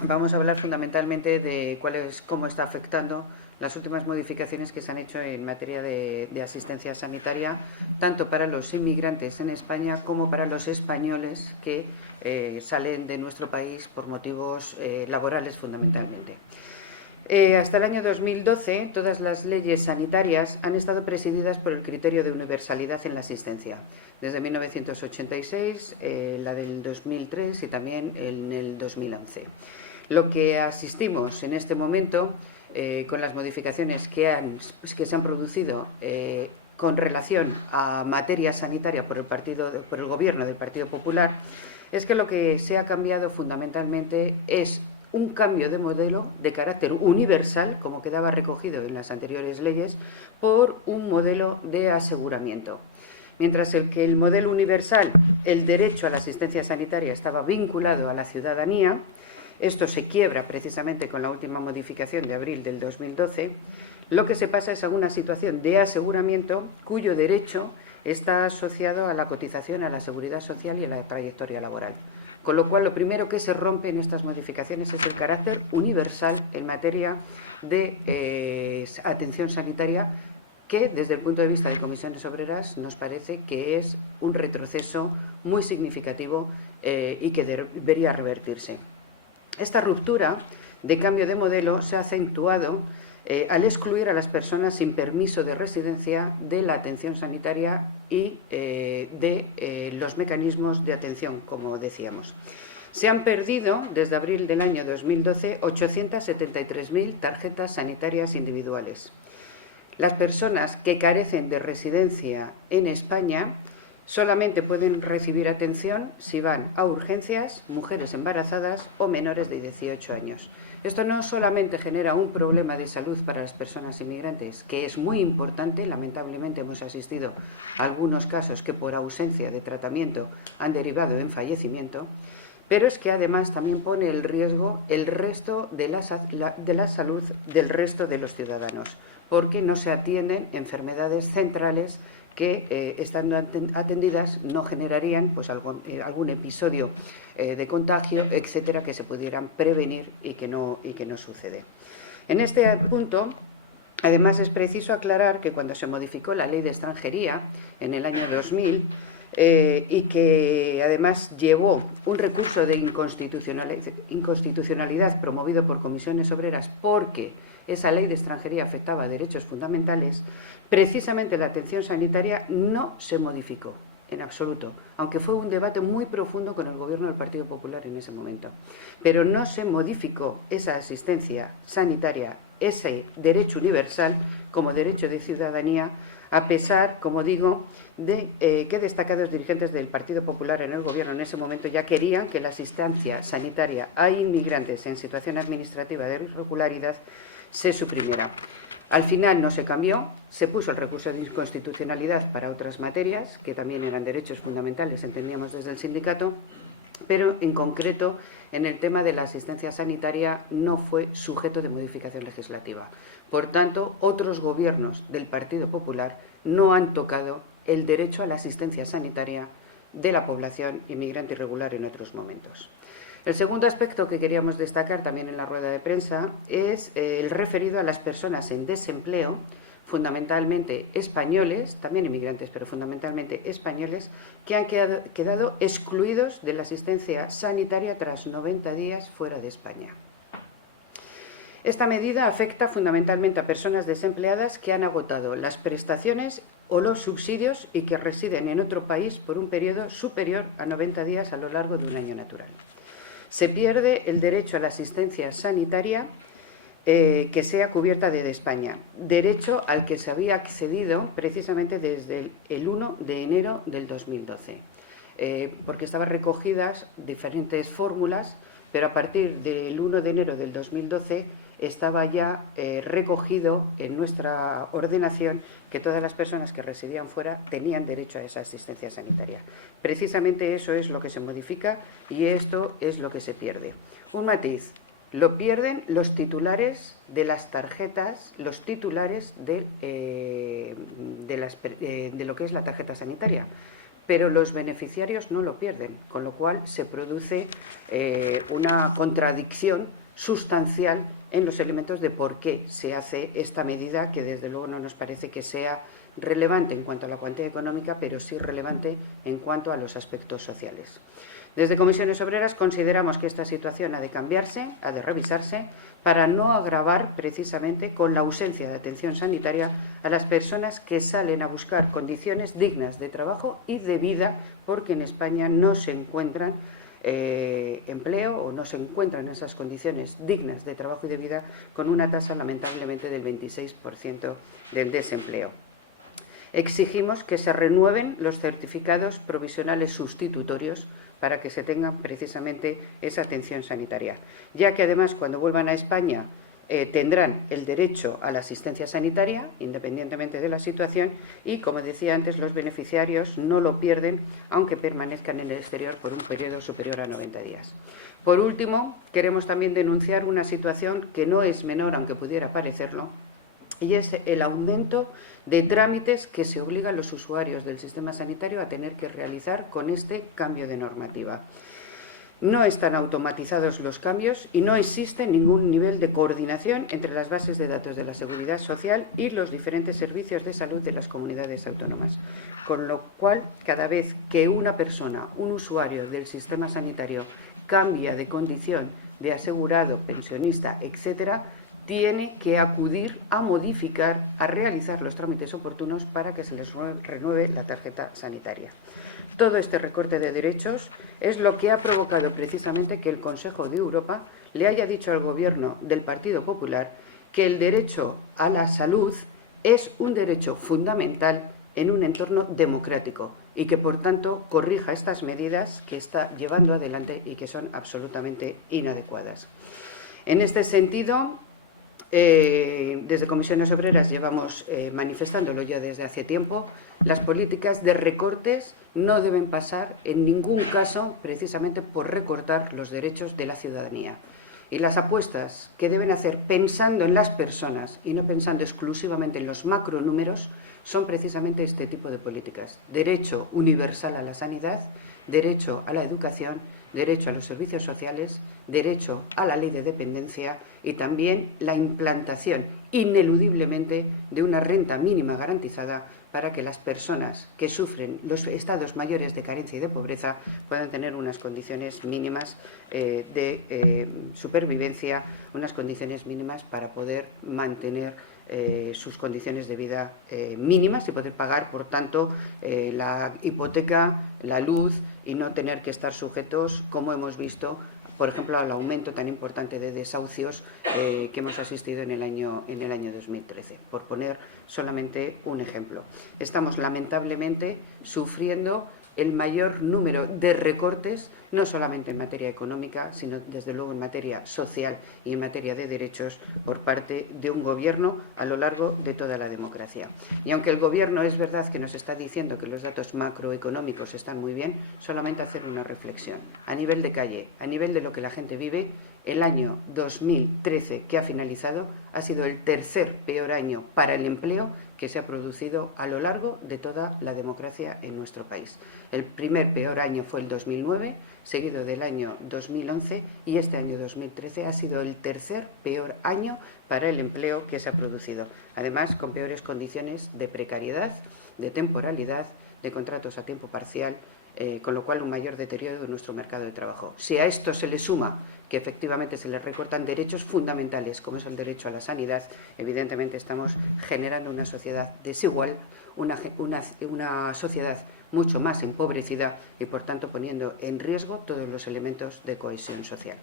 vamos a hablar fundamentalmente de cómo está afectando las últimas modificaciones que se han hecho en materia de asistencia sanitaria, tanto para los inmigrantes en España como para los españoles que salen de nuestro país por motivos laborales fundamentalmente. Hasta el año 2012, todas las leyes sanitarias han estado presididas por el criterio de universalidad en la asistencia. Desde 1986, la del 2003 y también en el 2011. Lo que asistimos en este momento, con las modificaciones que se han producido con relación a materia sanitaria por el Gobierno del Partido Popular, es que lo que se ha cambiado fundamentalmente es un cambio de modelo de carácter universal, como quedaba recogido en las anteriores leyes, por un modelo de aseguramiento. Mientras que el modelo universal, el derecho a la asistencia sanitaria, estaba vinculado a la ciudadanía, esto se quiebra precisamente con la última modificación de abril del 2012, lo que se pasa es a una situación de aseguramiento cuyo derecho está asociado a la cotización, a la seguridad social y a la trayectoria laboral. Con lo cual, lo primero que se rompe en estas modificaciones es el carácter universal en materia de atención sanitaria, que desde el punto de vista de Comisiones Obreras nos parece que es un retroceso muy significativo y que debería revertirse. Esta ruptura de cambio de modelo se ha acentuado al excluir a las personas sin permiso de residencia de la atención sanitaria y de los mecanismos de atención, como decíamos. Se han perdido, desde abril del año 2012, 873.000 tarjetas sanitarias individuales. Las personas que carecen de residencia en España solamente pueden recibir atención si van a urgencias, mujeres embarazadas o menores de 18 años. Esto no solamente genera un problema de salud para las personas inmigrantes, que es muy importante. Lamentablemente hemos asistido a algunos casos que por ausencia de tratamiento han derivado en fallecimiento, pero es que además también pone en riesgo el resto de la salud del resto de los ciudadanos, porque no se atienden enfermedades centrales que, estando atendidas, no generarían pues, algún episodio de contagio, etcétera, que se pudieran prevenir y que no sucede. En este punto, además, es preciso aclarar que cuando se modificó la Ley de Extranjería en el año 2000, y que además llevó un recurso de inconstitucionalidad promovido por Comisiones Obreras porque esa Ley de Extranjería afectaba a derechos fundamentales, precisamente la atención sanitaria no se modificó en absoluto, aunque fue un debate muy profundo con el Gobierno del Partido Popular en ese momento. Pero no se modificó esa asistencia sanitaria, ese derecho universal como derecho de ciudadanía, a pesar, como digo, de que destacados dirigentes del Partido Popular en el Gobierno en ese momento ya querían que la asistencia sanitaria a inmigrantes en situación administrativa de irregularidad se suprimiera. Al final no se cambió, se puso el recurso de inconstitucionalidad para otras materias, que también eran derechos fundamentales, entendíamos desde el sindicato, pero en concreto en el tema de la asistencia sanitaria no fue sujeto de modificación legislativa. Por tanto, otros gobiernos del Partido Popular no han tocado el derecho a la asistencia sanitaria de la población inmigrante irregular en otros momentos. El segundo aspecto que queríamos destacar también en la rueda de prensa es el referido a las personas en desempleo, fundamentalmente españoles, también inmigrantes, pero fundamentalmente españoles, que han quedado excluidos de la asistencia sanitaria tras 90 días fuera de España. Esta medida afecta fundamentalmente a personas desempleadas que han agotado las prestaciones o los subsidios y que residen en otro país por un periodo superior a 90 días a lo largo de un año natural. Se pierde el derecho a la asistencia sanitaria que sea cubierta desde España, derecho al que se había accedido precisamente desde el 1 de enero del 2012, porque estaban recogidas diferentes fórmulas, pero a partir del 1 de enero del 2012 estaba ya recogido en nuestra ordenación que todas las personas que residían fuera tenían derecho a esa asistencia sanitaria. Precisamente eso es lo que se modifica y esto es lo que se pierde. Un matiz: lo pierden los titulares de las tarjetas, los titulares de lo que es la tarjeta sanitaria. pero los beneficiarios no lo pierden, con lo cual se produce una contradicción sustancial en los elementos de por qué se hace esta medida, que desde luego no nos parece que sea relevante en cuanto a la cuantía económica, pero sí relevante en cuanto a los aspectos sociales. Desde Comisiones Obreras consideramos que esta situación ha de cambiarse, ha de revisarse, para no agravar precisamente con la ausencia de atención sanitaria a las personas que salen a buscar condiciones dignas de trabajo y de vida, porque en España no se encuentran empleo o no se encuentran en esas condiciones dignas de trabajo y de vida, con una tasa lamentablemente del 26% del desempleo. Exigimos que se renueven los certificados provisionales sustitutorios para que se tenga precisamente esa atención sanitaria, ya que además cuando vuelvan a España tendrán el derecho a la asistencia sanitaria, independientemente de la situación, y, como decía antes, los beneficiarios no lo pierden, aunque permanezcan en el exterior por un periodo superior a 90 días. Por último, queremos también denunciar una situación que no es menor, aunque pudiera parecerlo, y es el aumento de trámites que se obligan los usuarios del sistema sanitario a tener que realizar con este cambio de normativa. No están automatizados los cambios y no existe ningún nivel de coordinación entre las bases de datos de la Seguridad Social y los diferentes servicios de salud de las comunidades autónomas. Con lo cual, cada vez que una persona, un usuario del sistema sanitario, cambia de condición de asegurado, pensionista, etcétera, tiene que acudir a modificar, a realizar los trámites oportunos para que se les renueve la tarjeta sanitaria. Todo este recorte de derechos es lo que ha provocado precisamente que el Consejo de Europa le haya dicho al Gobierno del Partido Popular que el derecho a la salud es un derecho fundamental en un entorno democrático y que, por tanto, corrija estas medidas que está llevando adelante y que son absolutamente inadecuadas. En este sentido, desde Comisiones Obreras llevamos manifestándolo ya desde hace tiempo. Las políticas de recortes no deben pasar en ningún caso precisamente por recortar los derechos de la ciudadanía. Y las apuestas que deben hacer pensando en las personas y no pensando exclusivamente en los macronúmeros son precisamente este tipo de políticas. Derecho universal a la sanidad, derecho a la educación, derecho a los servicios sociales, derecho a la ley de dependencia y también la implantación ineludiblemente de una renta mínima garantizada para que las personas que sufren los estados mayores de carencia y de pobreza puedan tener unas condiciones mínimas de supervivencia, unas condiciones mínimas para poder mantener sus condiciones de vida mínimas y poder pagar, por tanto, la hipoteca, la luz y no tener que estar sujetos, como hemos visto, por ejemplo, al aumento tan importante de desahucios que hemos asistido en el año 2013, por poner solamente un ejemplo. Estamos lamentablemente sufriendo el mayor número de recortes, no solamente en materia económica, sino desde luego en materia social y en materia de derechos por parte de un Gobierno a lo largo de toda la democracia. Y aunque el Gobierno es verdad que nos está diciendo que los datos macroeconómicos están muy bien, solamente hacer una reflexión. A nivel de calle, a nivel de lo que la gente vive, el año 2013 que ha finalizado ha sido el tercer peor año para el empleo que se ha producido a lo largo de toda la democracia en nuestro país. El primer peor año fue el 2009, seguido del año 2011, y este año 2013 ha sido el tercer peor año para el empleo que se ha producido. Además, con peores condiciones de precariedad, de temporalidad, de contratos a tiempo parcial, con lo cual un mayor deterioro de nuestro mercado de trabajo. Si a esto se le suma que efectivamente se les recortan derechos fundamentales, como es el derecho a la sanidad, evidentemente estamos generando una sociedad desigual, una sociedad mucho más empobrecida y, por tanto, poniendo en riesgo todos los elementos de cohesión social.